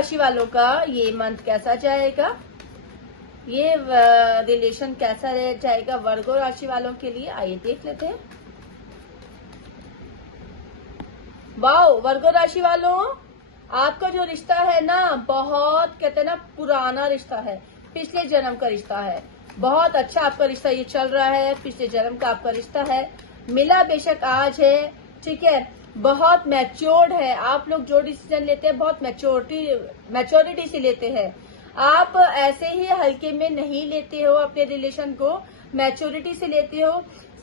राशि वालों का ये मंथ कैसा जाएगा, ये रिलेशन कैसा जाएगा वर्गो राशि वालों के लिए, आइए देख लेते हैं। वाओ, वर्गो राशि वालों, आपका जो रिश्ता है ना, बहुत कहते हैं ना पुराना रिश्ता है, पिछले जन्म का रिश्ता है। बहुत अच्छा आपका रिश्ता ये चल रहा है, पिछले जन्म का आपका रिश्ता है। मिला बेशक आज है, ठीक है, बहुत मैच्योर्ड है। आप लोग जो डिसीजन लेते हैं बहुत मैच्योरिटी से लेते हैं। आप ऐसे ही हल्के में नहीं लेते हो, अपने रिलेशन को मैच्योरिटी से लेते हो,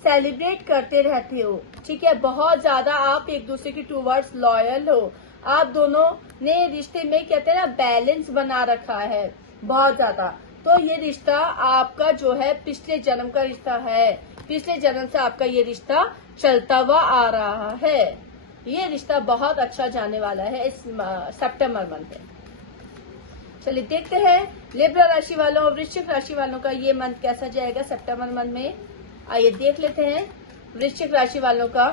सेलिब्रेट करते रहते हो, ठीक है। बहुत ज्यादा आप एक दूसरे के टूवर्ड्स लॉयल हो। आप दोनों ने रिश्ते में कहते हैं ना बैलेंस बना रखा है बहुत ज्यादा। तो ये रिश्ता आपका जो है पिछले जन्म का रिश्ता है, पिछले जन्म से आपका ये रिश्ता चलता हुआ आ रहा है। ये रिश्ता बहुत अच्छा जाने वाला है इस सितंबर मंथ में। चलिए देखते हैं लिब्रा राशि वालों और वृश्चिक राशि वालों का ये मंथ कैसा जाएगा सितंबर मंथ में। आइए देख लेते हैं वृश्चिक राशि वालों का।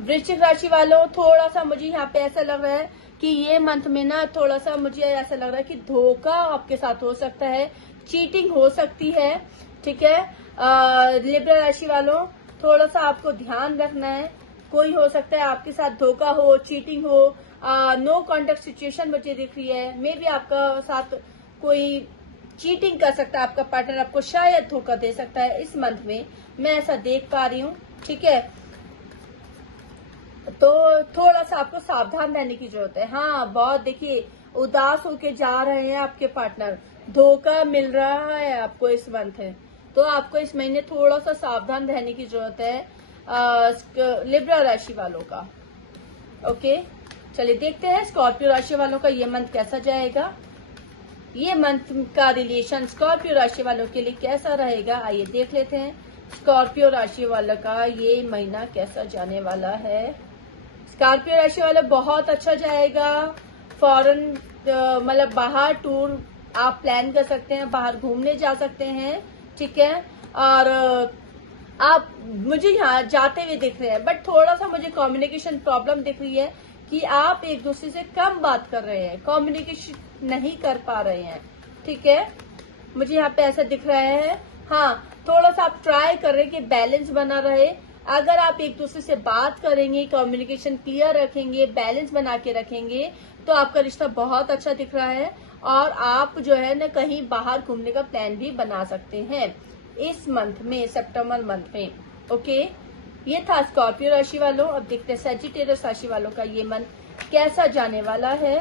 वृश्चिक राशि वालों, थोड़ा सा मुझे यहाँ पे ऐसा लग रहा है कि ये मंथ में ना थोड़ा सा मुझे ऐसा लग रहा है कि धोखा आपके साथ हो सकता है, चीटिंग हो सकती है, ठीक है। लिब्रा राशि वालों, थोड़ा सा आपको ध्यान रखना है। कोई हो सकता है आपके साथ धोखा हो, चीटिंग हो, नो कॉन्टेक्ट सिचुएशन मुझे दिख रही है। मे बी आपका साथ कोई चीटिंग कर सकता है, आपका पार्टनर आपको शायद धोखा दे सकता है इस मंथ में, मैं ऐसा देख पा रही हूँ, ठीक है। तो थोड़ा सा आपको सावधान रहने की जरूरत है। हाँ, बहुत देखिए उदास होके जा रहे हैं आपके पार्टनर, धोखा मिल रहा है आपको इस मंथ है, तो आपको इस महीने थोड़ा सा सावधान रहने की जरूरत है लिब्रा राशि वालों का। ओके, चलिए देखते हैं स्कॉर्पियो राशि वालों का ये मंथ कैसा जाएगा। ये मंथ का रिलेशन स्कॉर्पियो राशि वालों के लिए कैसा रहेगा, आइए देख लेते हैं स्कॉर्पियो राशि वालों का ये महीना कैसा जाने वाला है। स्कॉर्पियो राशि वाला बहुत अच्छा जाएगा। फॉरेन मतलब बाहर टूर आप प्लान कर सकते हैं, बाहर घूमने जा सकते हैं, ठीक है। और आप मुझे यहाँ जाते हुए दिख रहे हैं, बट थोड़ा सा मुझे कम्युनिकेशन प्रॉब्लम दिख रही है कि आप एक दूसरे से कम बात कर रहे हैं, कम्युनिकेशन नहीं कर पा रहे हैं, ठीक है। मुझे यहाँ पे ऐसा दिख रहा है। हाँ, थोड़ा सा आप ट्राई कर रहे हैं कि बैलेंस बना रहे। अगर आप एक दूसरे से बात करेंगे, कम्युनिकेशन क्लियर रखेंगे, बैलेंस बना के रखेंगे, तो आपका रिश्ता बहुत अच्छा दिख रहा है। और आप जो है ना कहीं बाहर घूमने का प्लान भी बना सकते हैं इस मंथ में, सितंबर मंथ में। ओके, ये था स्कॉर्पियो राशि वालों। अब देखते हैं सैजिटेरियस राशि वालों का ये मंथ कैसा जाने वाला है।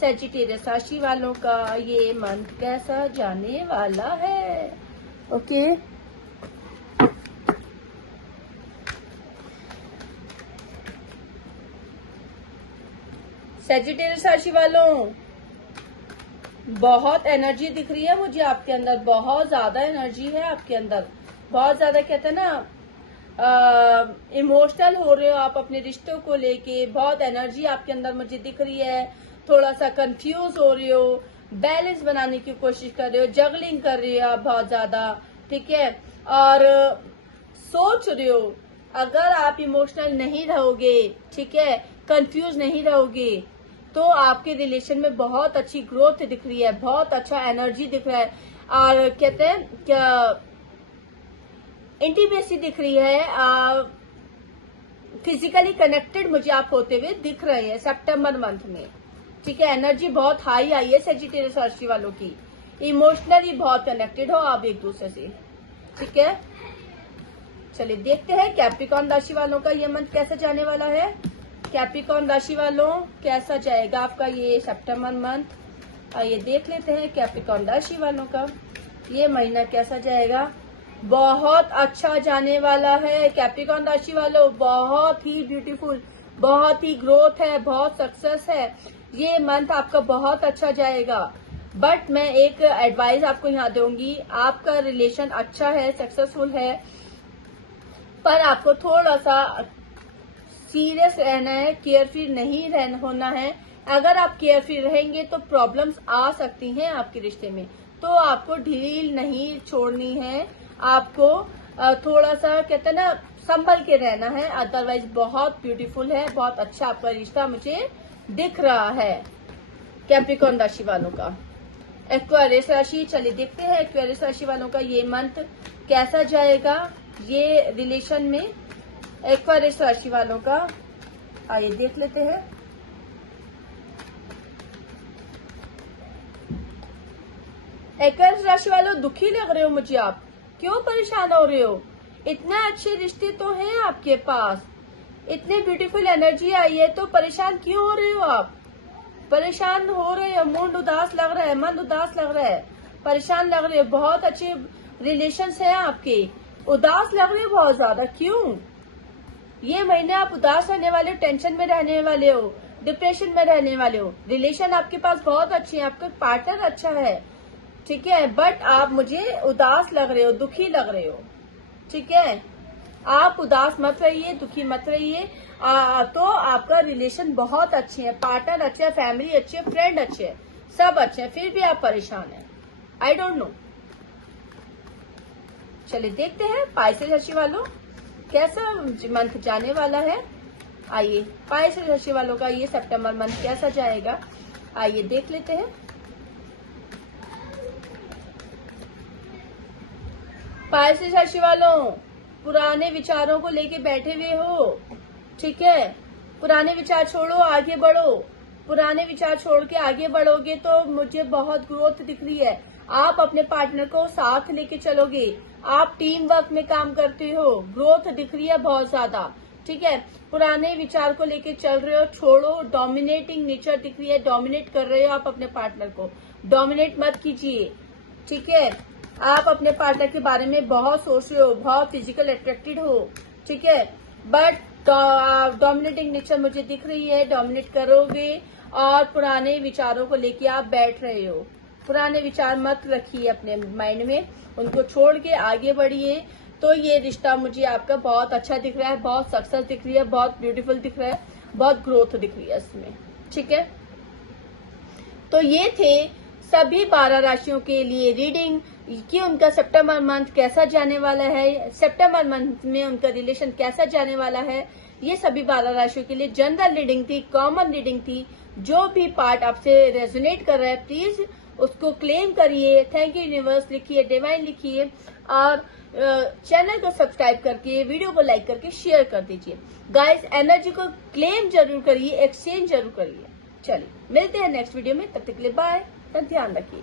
सैजिटेरियस राशि वालों का ये मंथ कैसा जाने वाला है। ओके, सैजिटेरियस राशि वालों, बहुत एनर्जी दिख रही है मुझे आपके अंदर, बहुत ज्यादा एनर्जी है आपके अंदर, बहुत ज्यादा कहते हैं ना इमोशनल हो रहे हो आप अपने रिश्तों को लेके, बहुत एनर्जी आपके अंदर मुझे दिख रही है। थोड़ा सा कंफ्यूज हो रहे हो, बैलेंस बनाने की कोशिश कर रहे हो, जगलिंग कर रहे हो आप बहुत ज्यादा, ठीक है। और सोच रहे हो, अगर आप इमोशनल नहीं रहोगे, ठीक है, कंफ्यूज नहीं रहोगे, तो आपके रिलेशन में बहुत अच्छी ग्रोथ दिख रही है, बहुत अच्छा एनर्जी दिख रहा है। और कहते हैं क्या इंटीमेसी दिख रही है, फिजिकली कनेक्टेड मुझे आप होते हुए दिख रहे हैं सितंबर मंथ में, ठीक है। एनर्जी बहुत हाई आई है सैजिटेरियस राशि वालों की, इमोशनली बहुत कनेक्टेड हो आप एक दूसरे से, ठीक है। चलिए देखते हैं कैप्रिकॉर्न राशि वालों का ये मंथ कैसा जाने वाला है। कैप्रिकॉर्न राशि वालों, कैसा जाएगा आपका ये सितंबर मंथ, आइए देख लेते हैं कैप्रिकॉर्न राशि वालों का ये महीना कैसा जाएगा। बहुत अच्छा जाने वाला है कैप्रिकॉर्न राशि वालों, बहुत ही ब्यूटीफुल, बहुत ही ग्रोथ है, बहुत सक्सेस है। ये मंथ आपका बहुत अच्छा जाएगा। बट मैं एक एडवाइस आपको यहाँ दूंगी, आपका रिलेशन अच्छा है, सक्सेसफुल है, पर आपको थोड़ा सा सीरियस रहना है, केयरफ्री नहीं रहना होना है। अगर आप केयरफ्री रहेंगे तो प्रॉब्लम्स आ सकती हैं आपके रिश्ते में, तो आपको ढील नहीं छोड़नी है, आपको थोड़ा सा कहते हैं ना संभल के रहना है। अदरवाइज बहुत ब्यूटीफुल है, बहुत अच्छा आपका रिश्ता मुझे दिख रहा है। कैप्रिकॉर्न राशि वालों का। एक्वेरियस राशि, चलिए देखते हैं एक्वेरियस राशि वालों का ये मंथ कैसा जाएगा ये रिलेशन में। एक्वेरियस राशि वालों का आइए देख लेते हैं। एक्वेरियस राशि वालों, दुखी लग रहे हो मुझे आप, क्यों परेशान हो रहे हो? इतने अच्छे रिश्ते तो हैं आपके पास, इतने ब्यूटीफुल एनर्जी आई है, तो परेशान क्यों हो रहे हो आप? परेशान हो रहे हो, मूड उदास लग रहा है, मन उदास लग रहा है, परेशान लग रहे हो। बहुत अच्छे रिलेशंस हैं आपके, उदास लग रहे हो बहुत ज्यादा, क्यों? ये महीने आप उदास रहने वाले हो, टेंशन में रहने वाले हो, डिप्रेशन में रहने वाले हो। रिलेशन आपके पास बहुत अच्छे हैं, आपका पार्टनर अच्छा है, ठीक है, बट आप मुझे उदास लग रहे हो, दुखी लग रहे हो, ठीक है। आप उदास मत रहिए, दुखी मत रहिए। तो आपका रिलेशन बहुत अच्छे है, पार्टनर अच्छे है, फैमिली अच्छी है, फ्रेंड अच्छे है, सब अच्छे हैं, फिर भी आप परेशान हैं। I don't know. चलिए देखते हैं पाइसेस राशि वालों कैसा मंथ जाने वाला है। आइए पाइसेस राशि वालों का ये सितंबर मंथ कैसा जाएगा, आइए देख लेते हैं। पाइसेस राशि वालों, पुराने विचारों को लेके बैठे हुए हो, ठीक है। पुराने विचार छोड़ो, आगे बढ़ो। पुराने विचार छोड़ के आगे बढ़ोगे तो मुझे बहुत ग्रोथ दिख रही है। आप अपने पार्टनर को साथ लेके चलोगे, आप टीम वर्क में काम करते हो, ग्रोथ दिख रही है बहुत ज्यादा, ठीक है। पुराने विचार को लेके चल रहे हो, छोड़ो। डोमिनेटिंग नेचर दिख रही है, डोमिनेट कर रहे हो आप अपने पार्टनर को, डोमिनेट मत कीजिए, ठीक है। आप अपने पार्टनर के बारे में बहुत सोच रहे हो, बहुत फिजिकल अट्रैक्टेड हो, ठीक है, बट डोमिनेटिंग नेचर मुझे दिख रही है, डोमिनेट करोगे और पुराने विचारों को लेके आप बैठ रहे हो। पुराने विचार मत रखिए अपने माइंड में, उनको छोड़ के आगे बढ़िए। तो ये रिश्ता मुझे आपका बहुत अच्छा दिख रहा है, बहुत सक्सेस दिख रही है, बहुत ब्यूटीफुल दिख रहा है, बहुत ग्रोथ दिख रही है इसमें, ठीक है। तो ये थे सभी 12 राशियों के लिए रीडिंग कि उनका सितंबर मंथ कैसा जाने वाला है, सितंबर मंथ में उनका रिलेशन कैसा जाने वाला है। ये सभी 12 राशियों के लिए जनरल रीडिंग थी, कॉमन रीडिंग थी। जो भी पार्ट आपसे रेजोनेट कर रहा है प्लीज उसको क्लेम करिए, थैंक यू यूनिवर्स लिखिए, डिवाइन लिखिए और चैनल को सब्सक्राइब करके वीडियो को लाइक करके शेयर कर दीजिए। गाइस एनर्जी को क्लेम जरूर करिए, एक्सचेंज जरूर करिए। चलिए मिलते हैं नेक्स्ट वीडियो में, तब तक के लिए बाय, ध्यान रखिए।